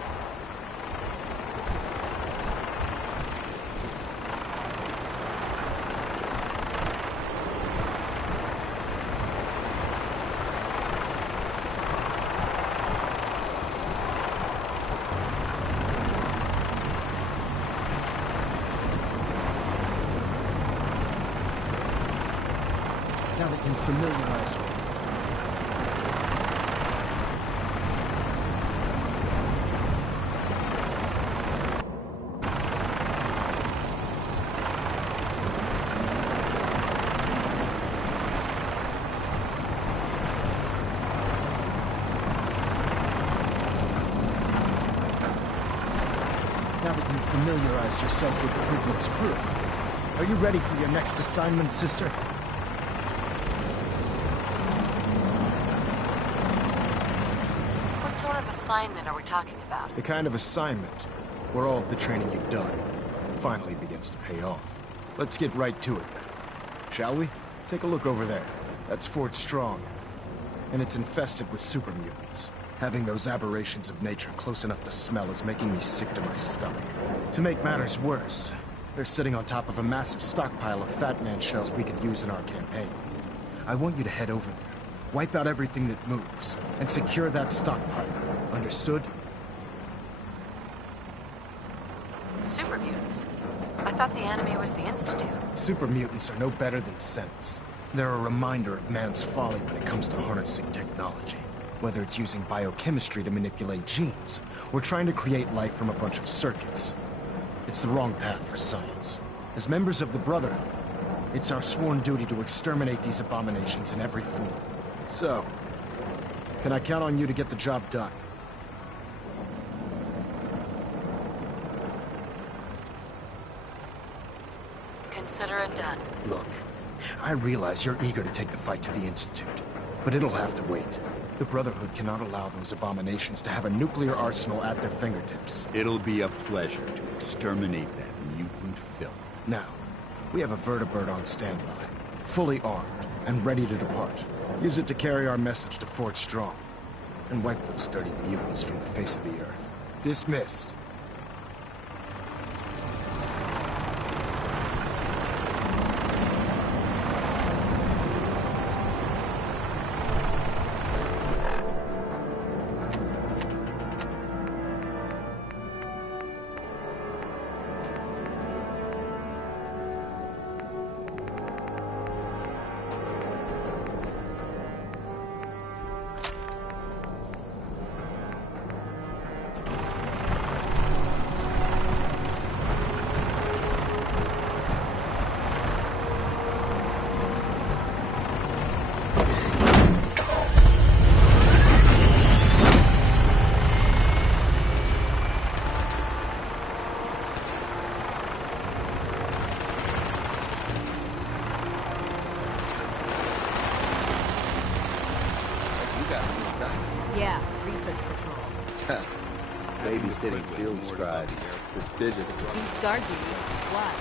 Now that you've familiarized me. Now that you've familiarized yourself with the Goodman's crew, are you ready for your next assignment, sister? What sort of assignment are we talking about? The kind of assignment where all of the training you've done finally begins to pay off. Let's get right to it then. Shall we? Take a look over there. That's Fort Strong. And it's infested with super mutants. Having those aberrations of nature close enough to smell is making me sick to my stomach. To make matters worse, they're sitting on top of a massive stockpile of Fat Man shells we could use in our campaign. I want you to head over there, wipe out everything that moves, and secure that stockpile. Understood? Super mutants. I thought the enemy was the Institute. Super mutants are no better than Sentinels. They're a reminder of man's folly when it comes to harnessing technology. Whether it's using biochemistry to manipulate genes, or trying to create life from a bunch of circuits. It's the wrong path for science. As members of the Brotherhood, it's our sworn duty to exterminate these abominations in every form. So, can I count on you to get the job done? Consider it done. Look, I realize you're eager to take the fight to the Institute, but it'll have to wait. The Brotherhood cannot allow those abominations to have a nuclear arsenal at their fingertips. It'll be a pleasure to exterminate that mutant filth. Now, we have a vertibird on standby, fully armed, and ready to depart. Use it to carry our message to Fort Strong, and wipe those dirty mutants from the face of the earth. Dismissed. Yeah, research patrol. Babysitting field scribe. Prestigious. Beats guard duty. What?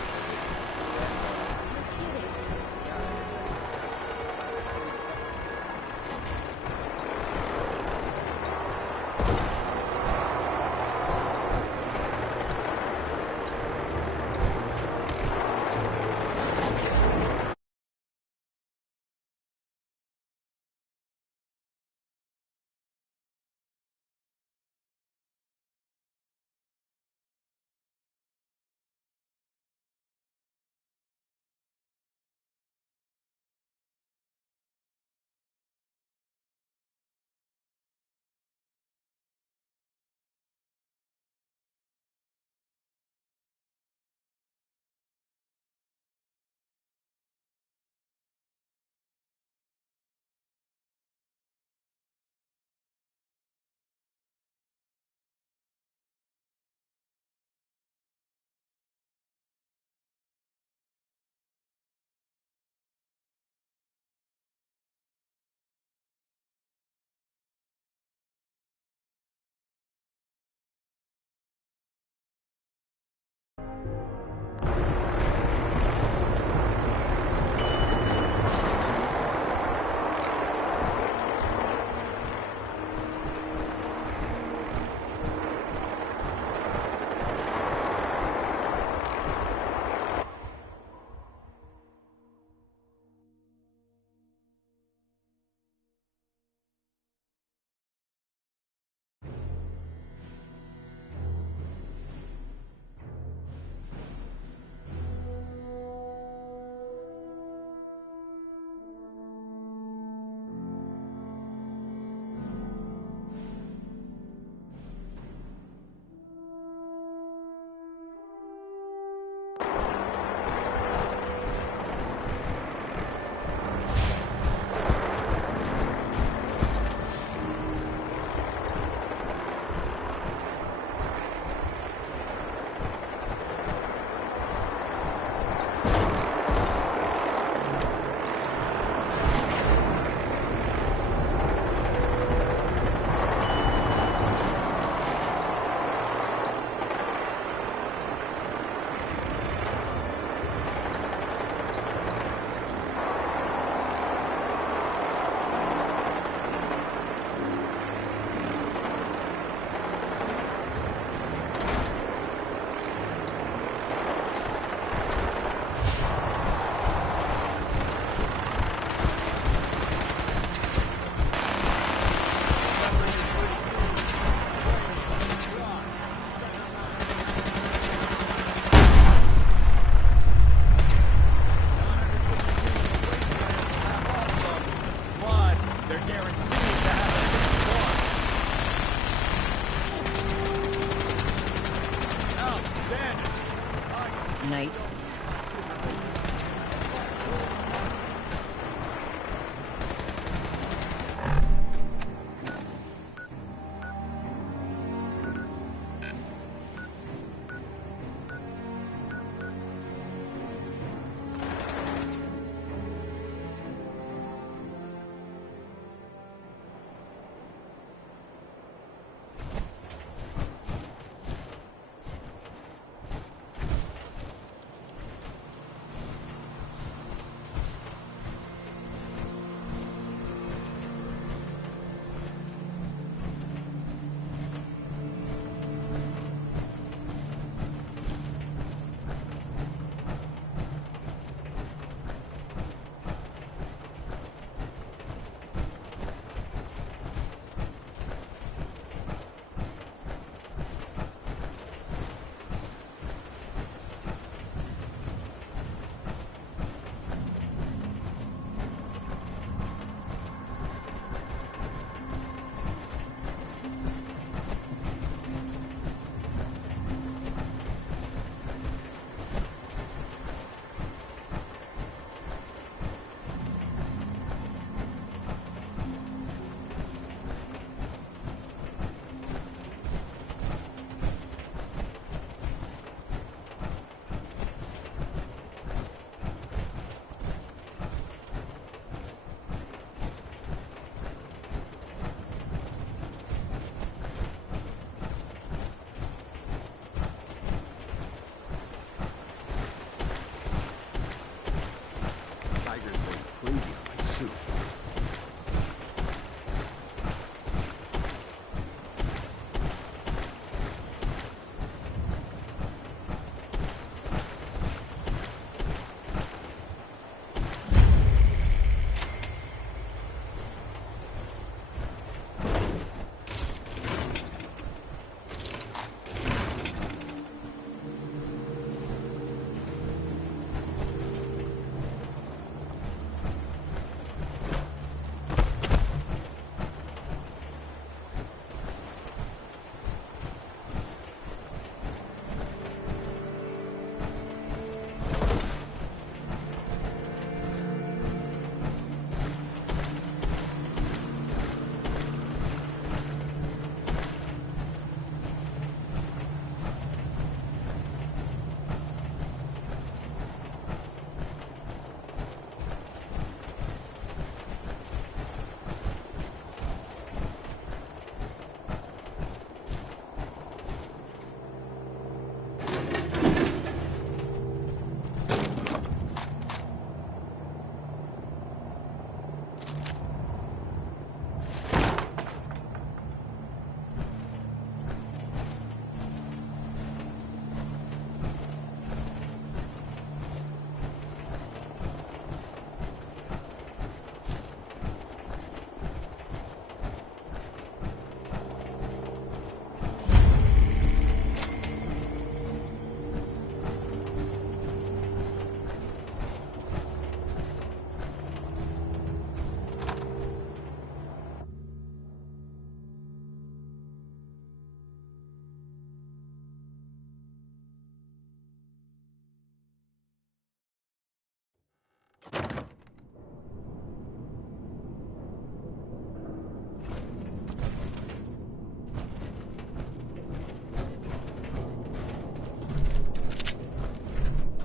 crazy on my suit.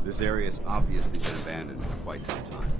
This area's obviously been abandoned for quite some time.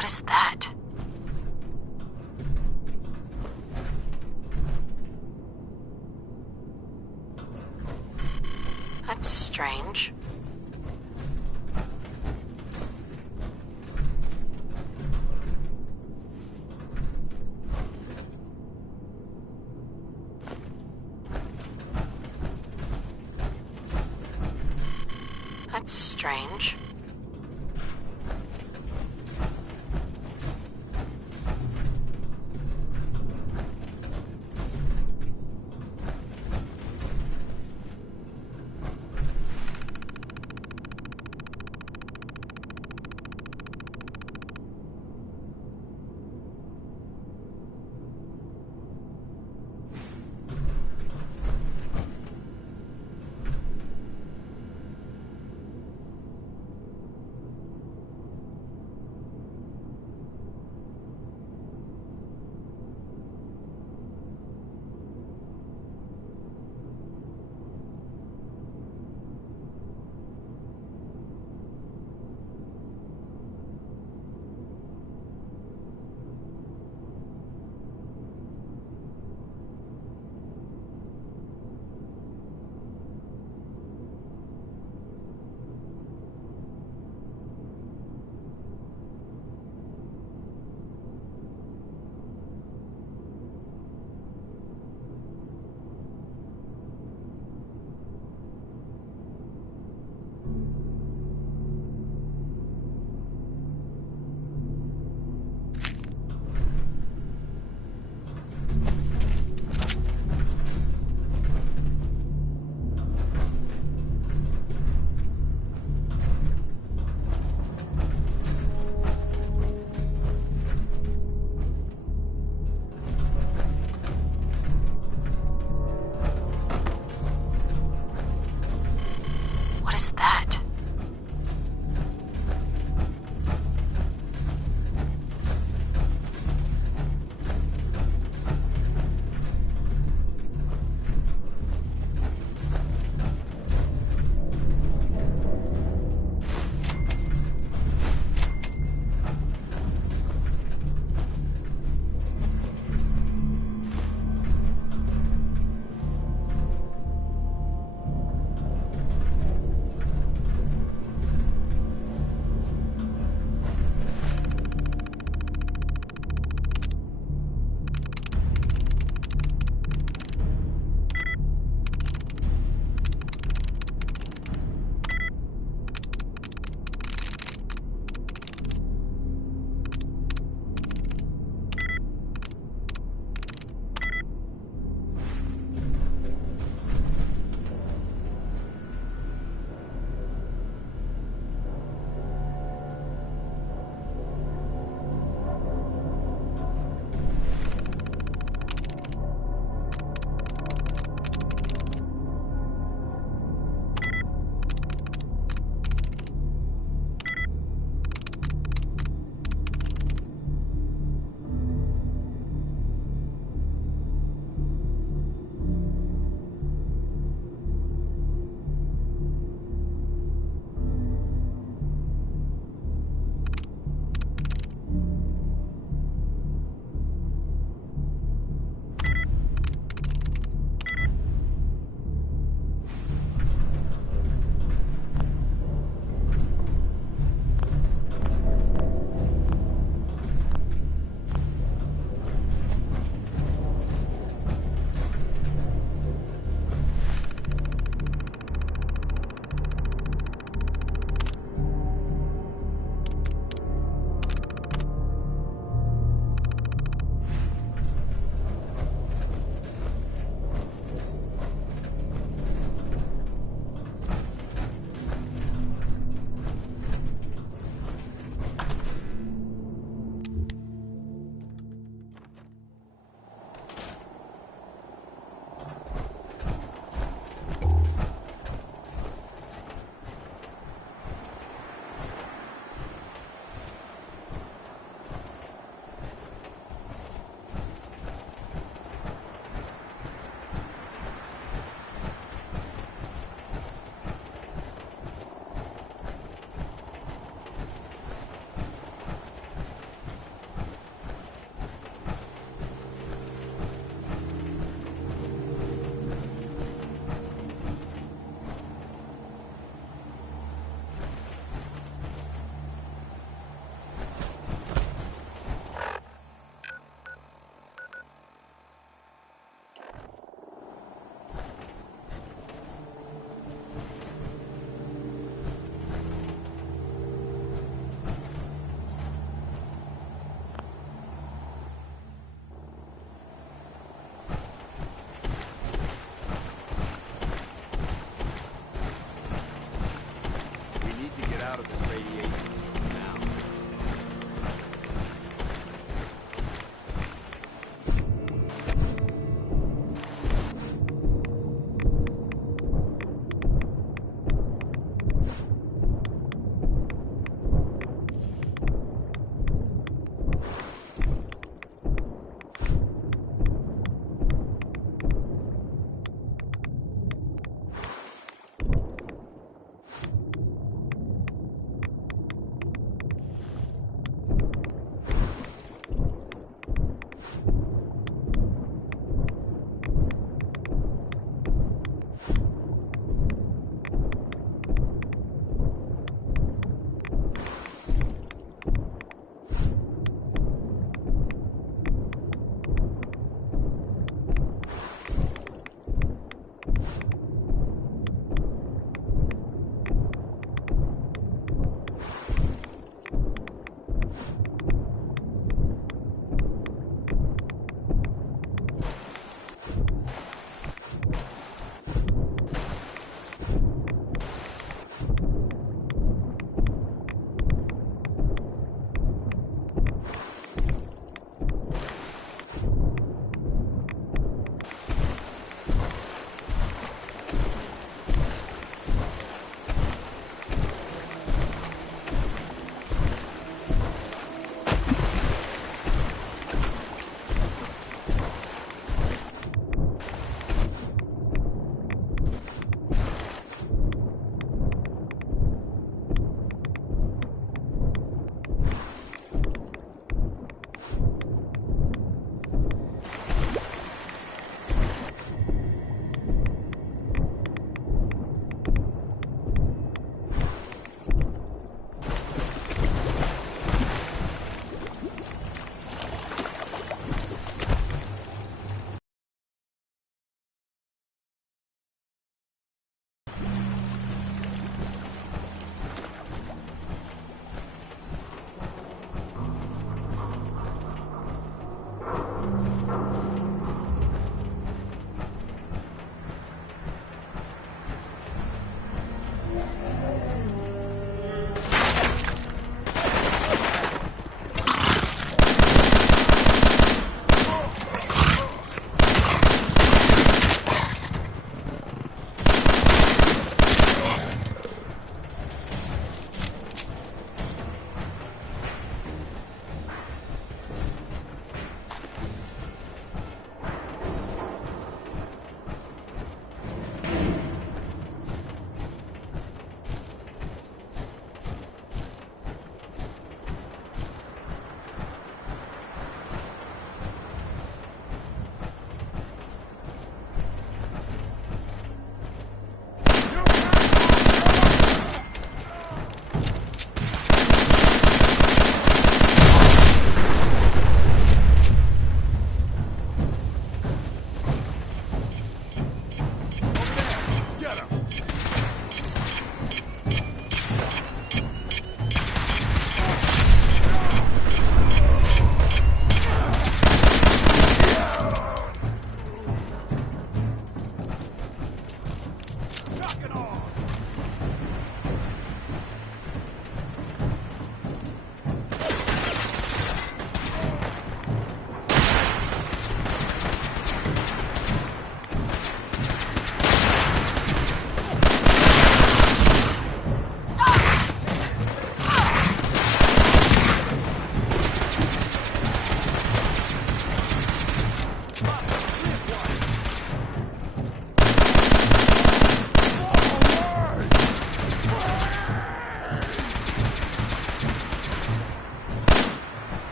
What is that? That's strange. That's strange. What is that?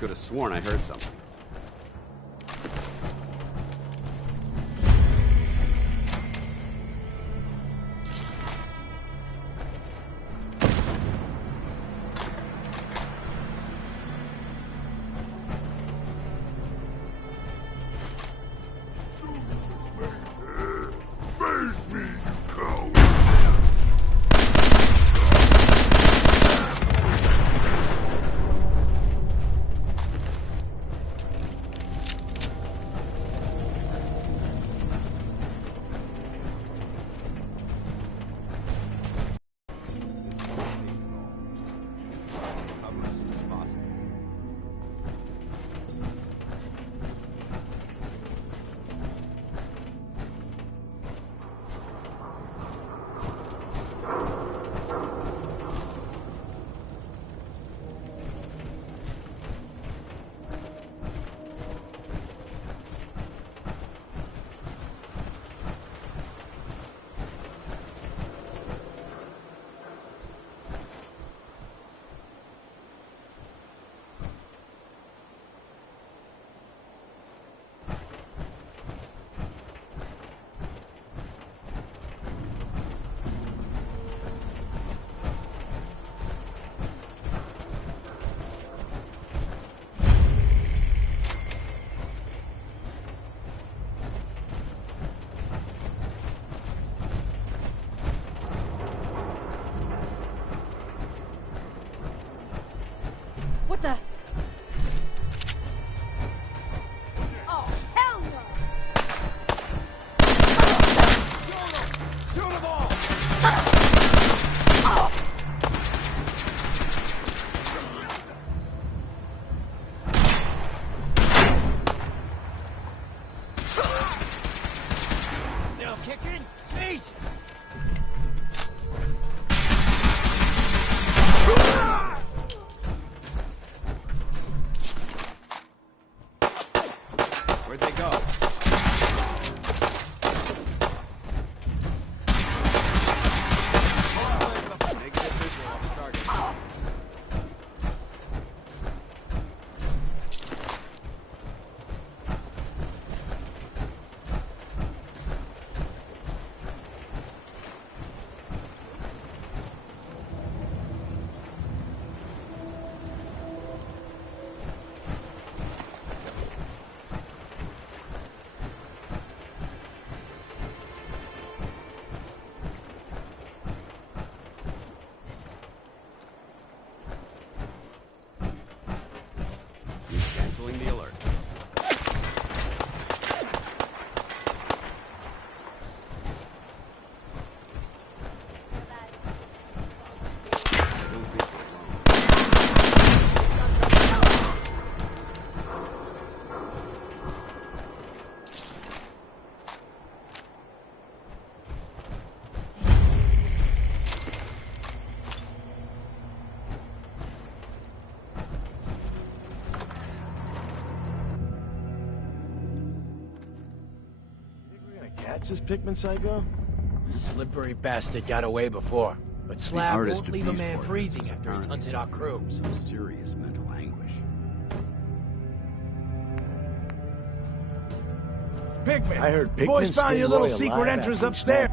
Could have sworn I heard something. What the? Oh, hell no! Shoot them all! Now kicking? Jesus! Where'd they go? Negative visual on the target. Canceling the alert. Catch this Pikmin psycho? Slippery bastard got away before. But Slab won't leave a man breathing after he's hunted our crew. Some serious mental anguish. Pikmin! I heard Pikmin Boys found your stay little alive secret after entrance he upstairs.